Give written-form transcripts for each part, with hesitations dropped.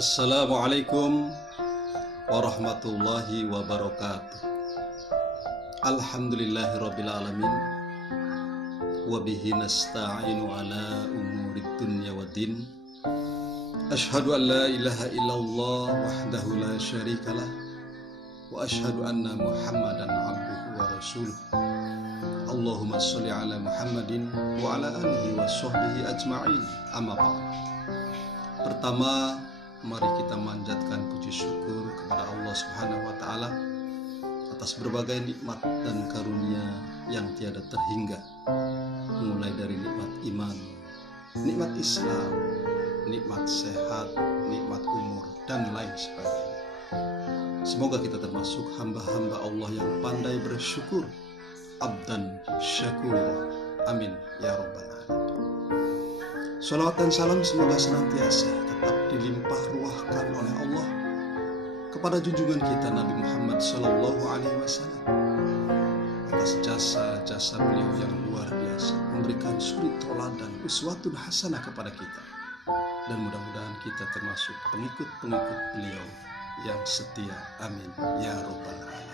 Assalamualaikum warahmatullahi wabarakatuh. Alhamdulillahirrabbilalamin. Wabihi nasta'inu ala umurid dunya wa din. Ashhadu an la ilaha illallah wahdahu la syarikalah. Wa ashhadu anna muhammadan abduhu wa rasuluh. Allahumma sholli ala Muhammadin wa ala alihi wa sahbihi ajma'in. Amma ba'd. Pertama, mari kita manjatkan puji syukur kepada Allah Subhanahu wa taala atas berbagai nikmat dan karunia yang tiada terhingga, mulai dari nikmat iman, nikmat Islam, nikmat sehat, nikmat umur, dan lain sebagainya. Semoga kita termasuk hamba-hamba Allah yang pandai bersyukur, abdan syakur. Amin ya rabbal alamin. Salawat dan salam semoga senantiasa tetap dilimpah ruahkan oleh Allah kepada junjungan kita Nabi Muhammad Sallallahu Alaihi Wasallam atas jasa-jasa beliau yang luar biasa, memberikan suri toladan uswatun hasanah kepada kita, dan mudah-mudahan kita termasuk pengikut-pengikut beliau yang setia. Amin ya rabbal alamin.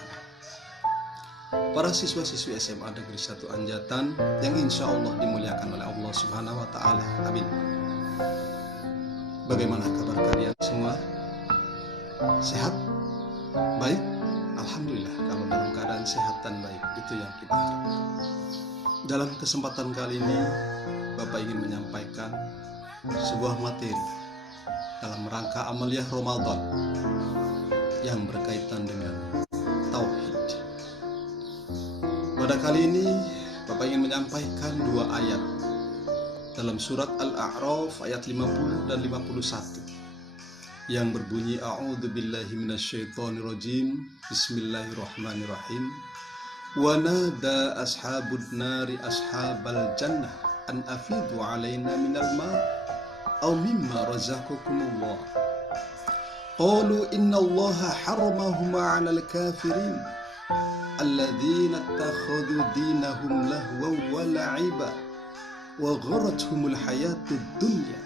Para siswa-siswi SMA Negeri 1 Anjatan yang insya Allah dimuliakan oleh Allah Subhanahu wa Ta'ala. Amin. Bagaimana kabar kalian semua? Sehat? Baik? Alhamdulillah, kalau dalam keadaan sehat dan baik, itu yang kita harapkan. Dalam kesempatan kali ini, Bapak ingin menyampaikan sebuah materi dalam rangka amaliyah Ramadan yang berkaitan dengan tauhid. Pada kali ini Bapak ingin menyampaikan dua ayat dalam surat Al-A'raf ayat 50 dan 51 yang berbunyi A'udzubillahi minasyaitonirrajim. Bismillahirrahmanirrahim. Wa nada ashabun nari ashabal jannah an afidu alaina minal ma' aw mimma razaqakumullah. Qalu innallaha harramahuma 'alal kafirin alladzina ittakhadhu dinahum lahwan wa la'iba wa gharratuhumul hayatud dunya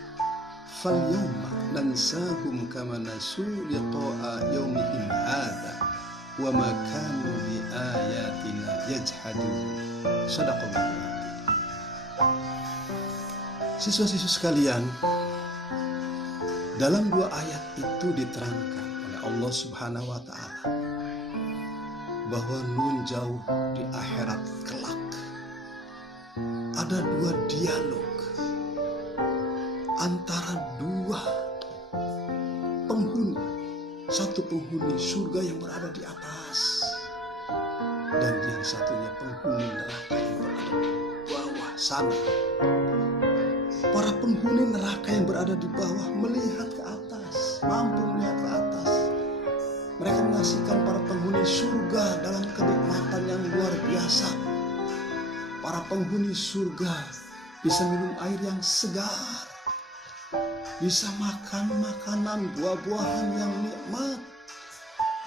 falyawma nansahum kama nasu liqa'a yaumihim hadza wa ma kanu bi ayatina yajhadun. Shadaqallahu. Siswa-siswa sekalian, dalam dua ayat itu diterangkan oleh Allah Subhanahu wa taala bahwa nun jauh di akhirat kelak ada dua dialog antara dua penghuni, satu penghuni surga yang berada di atas dan yang satunya penghuni neraka yang berada di bawah sana. Para penghuni neraka yang berada di bawah melihat ke atas, mampu melihat ke atas. Mereka menyaksikan para penghuni surga dalam kenikmatan yang luar biasa. Para penghuni surga bisa minum air yang segar, bisa makan makanan buah-buahan yang nikmat.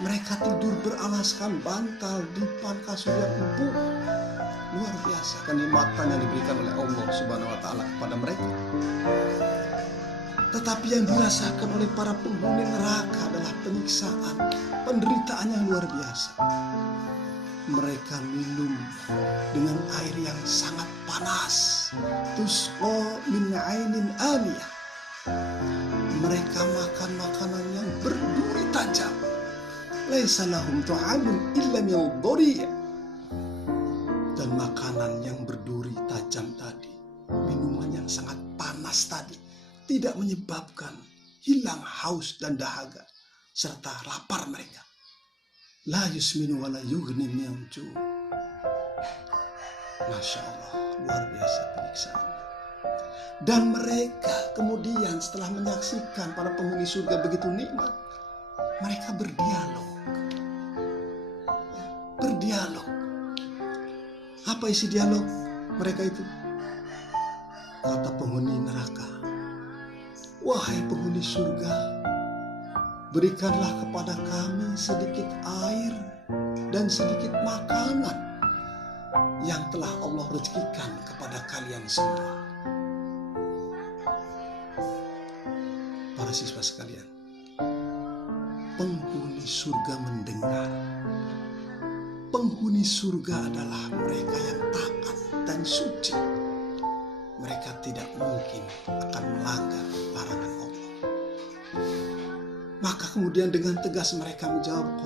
Mereka tidur beralaskan bantal di kasur yang empuk. Luar biasa kenikmatan yang diberikan oleh Allah Subhanahu wa taala kepada mereka. Tetapi yang dirasakan oleh para penghuni neraka adalah penyiksaan, penderitaan yang luar biasa. Mereka minum dengan air yang sangat panas. Tusqa min 'ainin aniyah. Mereka makan makanan yang berduri tajam. Laisa lahum ta'amun illa min dhari'. Dan makanan yang berduri tajam tadi, minuman yang sangat panas tadi, tidak menyebabkan hilang haus dan dahaga serta lapar mereka. La yusminu wa la yughni min ju'. Masya Allah, luar biasa penyiksaannya. Dan mereka kemudian setelah menyaksikan para penghuni surga begitu nikmat, mereka berdialog. Berdialog. Apa isi dialog mereka itu? Kata penghuni neraka, wahai penghuni surga, berikanlah kepada kami sedikit air dan sedikit makanan yang telah Allah rezekikan kepada kalian semua. Para siswa sekalian, penghuni surga mendengar. Penghuni surga adalah mereka yang taat dan suci. Mereka tidak mungkin akan melanggar larangan Allah. Maka kemudian dengan tegas mereka menjawab,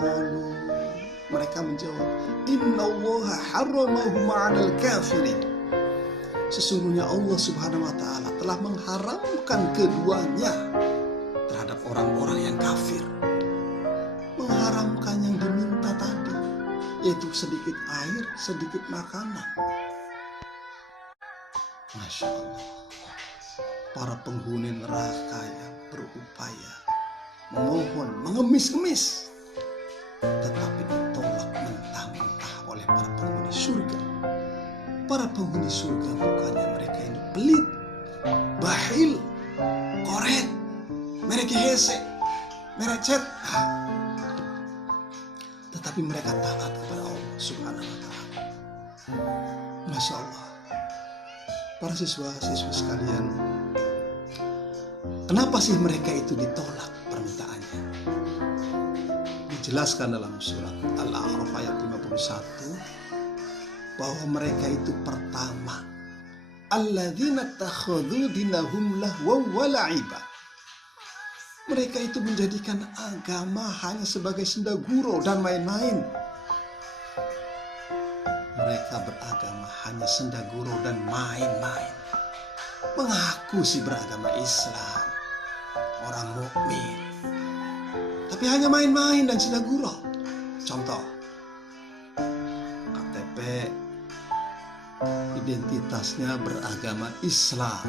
mereka menjawab, innallaha harramahu ma'al kafirin. Sesungguhnya Allah Subhanahu wa taala telah mengharamkan keduanya terhadap orang-orang yang kafir. Mengharamkan yang diminta tadi, yaitu sedikit air, sedikit makanan. Masya Allah, para penghuni neraka yang berupaya memohon, mengemis-ngemis, tetapi ditolak mentah-mentah oleh para penghuni surga. Para penghuni surga bukannya mereka ini pelit, bakhil, koret, mereka hese, merecet, tetapi mereka taat kepada Allah Subhanahu wa taala. Masya Allah. Para siswa-siswi sekalian, kenapa sih mereka itu ditolak permintaannya? Dijelaskan dalam surat Al-A'raf ayat 51 bahwa mereka itu pertama, alladzina takhadhu dinahum lahwa wa la'iba. Mereka itu menjadikan agama hanya sebagai senda gurau dan main-main. Mereka beragama hanya senda gurau dan main-main. Mengaku sih beragama Islam, orang mukmin, tapi hanya main-main dan senda gurau. Contoh, KTP identitasnya beragama Islam.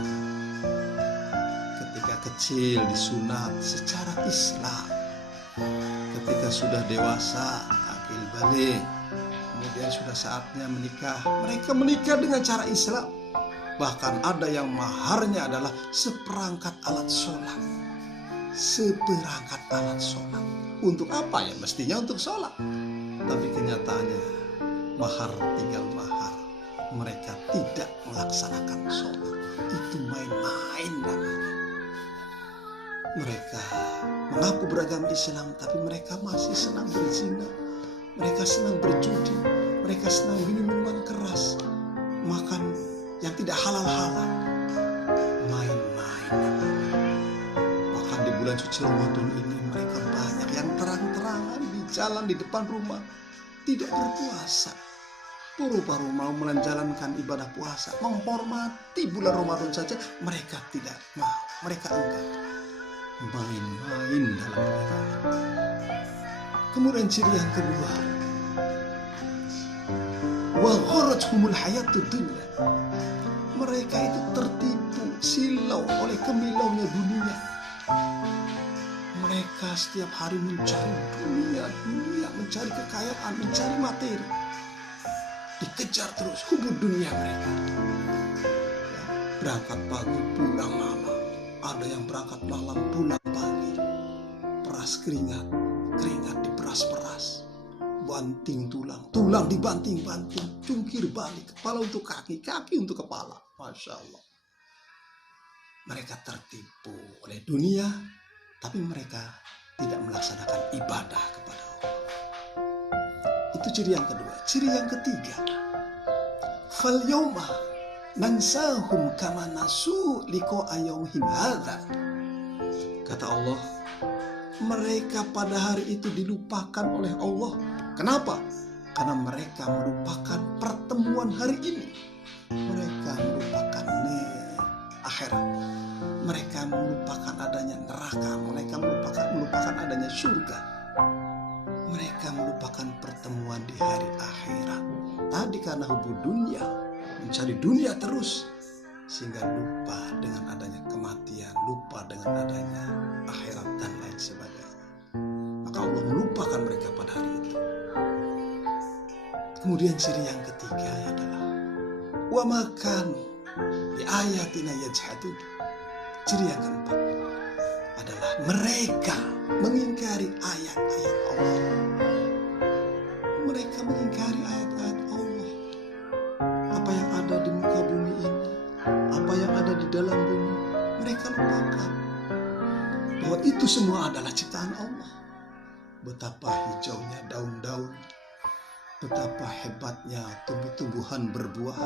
Ketika kecil disunat secara Islam. Ketika sudah dewasa, akil balik, kemudian sudah saatnya menikah, mereka menikah dengan cara Islam. Bahkan ada yang maharnya adalah seperangkat alat sholat. Seperangkat alat sholat. Untuk apa ya? Mestinya untuk sholat. Tapi kenyataannya mahar tinggal mahar. Mereka tidak melaksanakan sholat. Itu main-main namanya. Mereka mengaku beragama Islam, tapi mereka masih senang berzina. Mereka senang berjudi. Mereka senang minum minuman keras. Makan yang tidak halal-halal. Main-main. Bahkan di bulan suci Ramadan ini mereka banyak yang terang-terangan di jalan di depan rumah tidak berpuasa. Buru-buru mau menjalankan ibadah puasa, menghormati bulan Ramadan saja mereka tidak mau. Mereka enggan. Main-main dalam beragama. Kemudian ciri yang kedua, wa gharratuhumul hayatud dunya. Mereka itu tertipu, silau oleh kemilaunya dunia. Mereka setiap hari mencari dunia, mencari kekayaan, mencari materi. Dikejar terus hubur dunia mereka. Berangkat pagi, pulang malam. Ada yang berangkat malam, pulang pagi. Peras keringat, keringat diperas-peras. Banting tulang, tulang dibanting-banting. Cungkir balik, kepala untuk kaki, kaki untuk kepala. Masya Allah. Mereka tertipu oleh dunia, tapi mereka tidak melaksanakan ibadah kepada Allah. Itu ciri yang kedua. Ciri yang ketiga, fal yawma nansahum kama nasu liqa'a yaumihim hadza. Kata Allah, mereka pada hari itu dilupakan oleh Allah. Kenapa? Karena mereka melupakan pertemuan hari ini. Mereka melupakan akhirat. Mereka melupakan adanya neraka. Mereka melupakan adanya surga. Mereka melupakan pertemuan di hari akhirat. Tadi karena hubur dunia, mencari dunia terus, sehingga lupa dengan adanya kematian, lupa dengan adanya akhirat dan lain sebagainya. Maka Allah melupakan mereka pada hari itu. Kemudian ciri yang ketiga adalah wa makanu bi ayatina yajhadun. Ciri yang keempat adalah mereka mengingkari ayat-ayat Allah. Mereka mengingkari ayat-ayat Allah. Apa yang ada di muka bumi ini, apa yang ada di dalam bumi, mereka lupakan bahwa itu semua adalah ciptaan Allah. betapa hijaunya daun-daun, betapa hebatnya tumbuh-tumbuhan berbuah,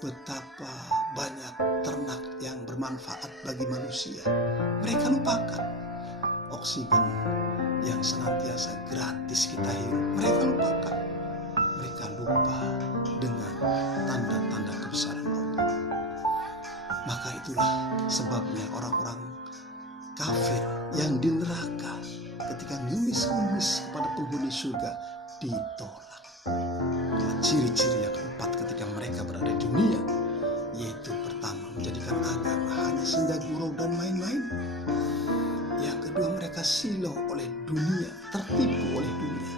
betapa banyak ternak yang bermanfaat bagi manusia. Mereka lupakan oksigen yang senantiasa gratis kita hirup. Mereka lupakan. Mereka lupa dengan tanda-tanda kebesaran Allah. Maka itulah sebabnya orang-orang kafir yang di neraka ketika ngemis-ngemis kepada penghuni surga ditolak. Dengan ciri-ciri yang keempat ketika mereka berada di dunia, yaitu pertama, menjadikan agama hanya senda gurau dan main-main. Yang kedua, mereka silau oleh dunia, tertipu oleh dunia.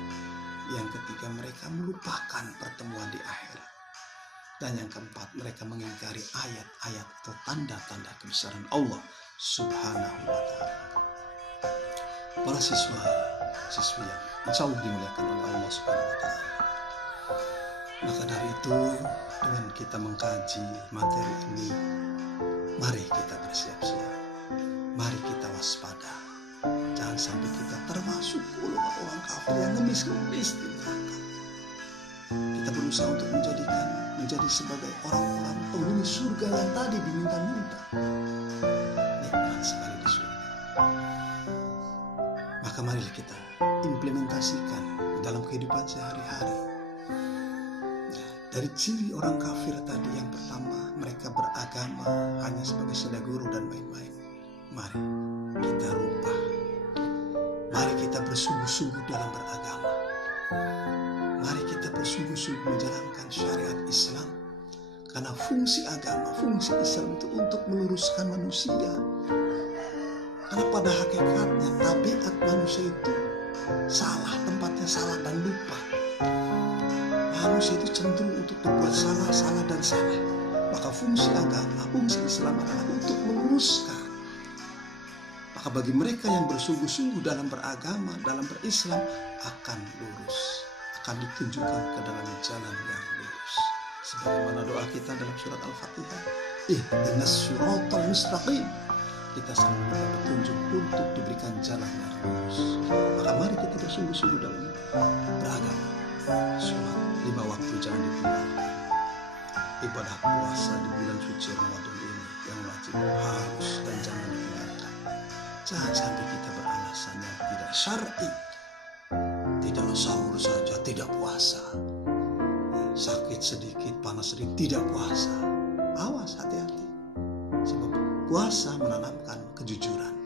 Yang ketiga, mereka melupakan pertemuan di akhirat. Dan yang keempat, mereka mengingkari ayat-ayat atau tanda-tanda kebesaran Allah Subhanahu wa ta'ala. Para siswa-siswi yang insya Allah dimuliakan oleh Allah Subhanahu wa ta'ala. Maka dari itu, dengan kita mengkaji materi ini, mari kita bersiap-siap. Mari kita waspada. Jangan sampai kita termasuk golongan orang kafir yang ngemis-ngemis di neraka. Kita berusaha untuk menjadi sebagai orang-orang penghuni surga yang tadi diminta-minta. Nikmat sekali di surga. Maka marilah kita implementasikan dalam kehidupan sehari-hari. Dari ciri orang kafir tadi, yang pertama, mereka beragama hanya sebagai senda gurau dan main-main. Mari kita rubah. Mari kita bersungguh-sungguh dalam beragama. Mari kita bersungguh-sungguh menjalankan syariat Islam. Karena fungsi agama, fungsi Islam itu untuk meluruskan manusia. Karena pada hakikatnya tabiat manusia itu salah, tempatnya salah dan lupa. Manusia itu cenderung untuk berbuat salah dan salah. Maka fungsi agama, fungsi Islam adalah untuk meluruskan. Maka bagi mereka yang bersungguh-sungguh dalam beragama, dalam berislam, akan lurus, akan ditunjukkan ke dalam jalan yang lurus. Sebagaimana doa kita dalam surat Al-Fatihah, ihdinas siratal mustaqim. Kita selalu minta petunjuk untuk diberikan jalan yang lurus. Maka mari kita bersungguh-sungguh dalam beragama. Sholat 5 waktu jangan ditinggalkan. Ibadah puasa di bulan suci Ramadan ini yang wajib harus dan jangan ditinggalkan. Jangan sampai kita beralasan yang tidak syar'i. Tidak sahur saja, tidak puasa. Sakit sedikit, panas sedikit, tidak puasa. Awas, hati-hati. Sebab puasa menanamkan kejujuran.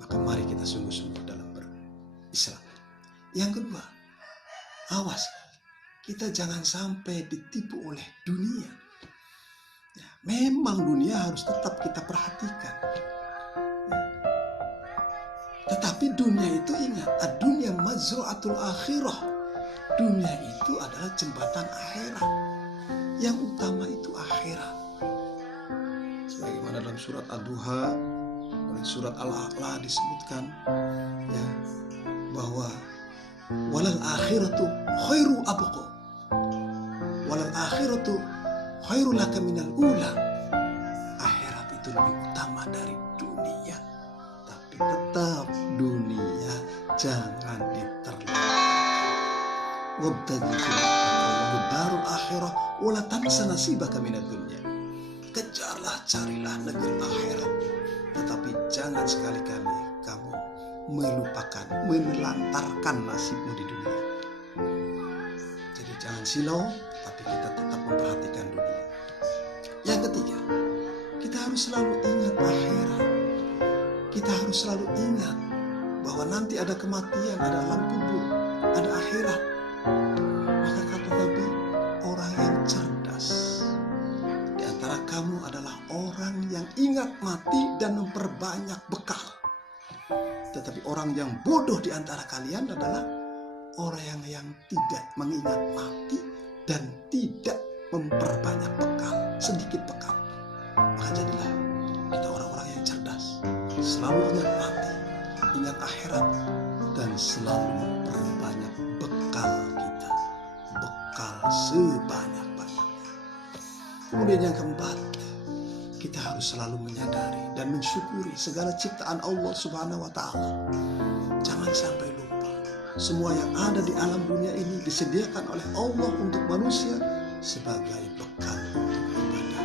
Maka mari kita sungguh-sungguh dalam berislam. Yang kedua, awas, kita jangan sampai ditipu oleh dunia. Ya, memang dunia harus tetap kita perhatikan. Tetapi dunia itu ingat, dunia mazru'atul akhirah. Dunia itu adalah jembatan akhirat. Yang utama itu akhirat. Sebagaimana dalam surat Ad-Duha, surat Al-A'la disebutkan ya, bahwa walal akhiratu khairu abqa. Walal akhiratu khairu laka minal ula. Akhirat itu lebih utama dari dunia. Tapi tetap dunia jangan diterlewatkan. Wabtaghi fiihi darul akhirah wala tansa nasibaka minad dunya. Kejarlah, carilah negeri akhirat. Tetapi jangan sekali-kali kamu melupakan, menelantarkan nasibmu di dunia. Jadi jangan silau, tapi kita tetap memperhatikan dunia. Yang ketiga, kita harus selalu ingat akhirat. Kita harus selalu ingat bahwa nanti ada kematian, ada alam kubur, ada akhirat. Maka kata Nabi, orang yang cerdas di antara kamu adalah orang yang ingat mati dan memperbanyak bekal. Tetapi orang yang bodoh di antara kalian adalah orang yang tidak mengingat mati dan tidak memperbanyak bekal, sedikit bekal. Maka jadilah kita orang-orang yang cerdas. Selalu ingat mati, ingat akhirat, dan selalu memperbanyak bekal kita. Bekal sebanyak-banyaknya. Kemudian yang keempat, kita harus selalu menyadari dan mensyukuri segala ciptaan Allah Subhanahu wa ta'ala. Jangan sampai lupa semua yang ada di alam dunia ini disediakan oleh Allah untuk manusia sebagai bekal untuk ibadah.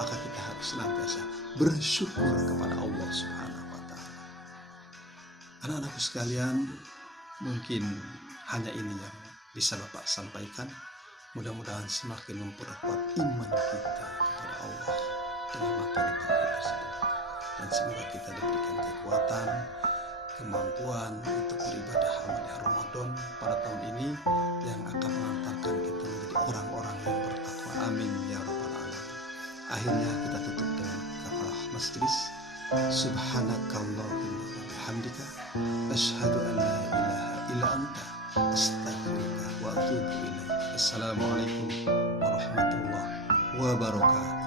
Maka kita harus senantiasa bersyukur kepada Allah Subhanahu wa Ta'ala. Anak-anakku sekalian, mungkin hanya ini yang bisa Bapak sampaikan. Mudah-mudahan semakin memperkuat iman kita kepada Allah dengan materi tauhid tersebut. Dan semoga kita diberikan kekuatan, kemampuan untuk beribadah amal Ramadan pada tahun ini yang akan mengantarkan kita menjadi orang-orang yang bertakwa. Amin ya rabbal alamin. Akhirnya kita tutup dengan kafarah majelis. Subhanakallahumma wa bihamdika asyhadu an la ilaha illa anta astaghfiruka wa atubu ilaik. Assalamualaikum warahmatullahi wabarakatuh.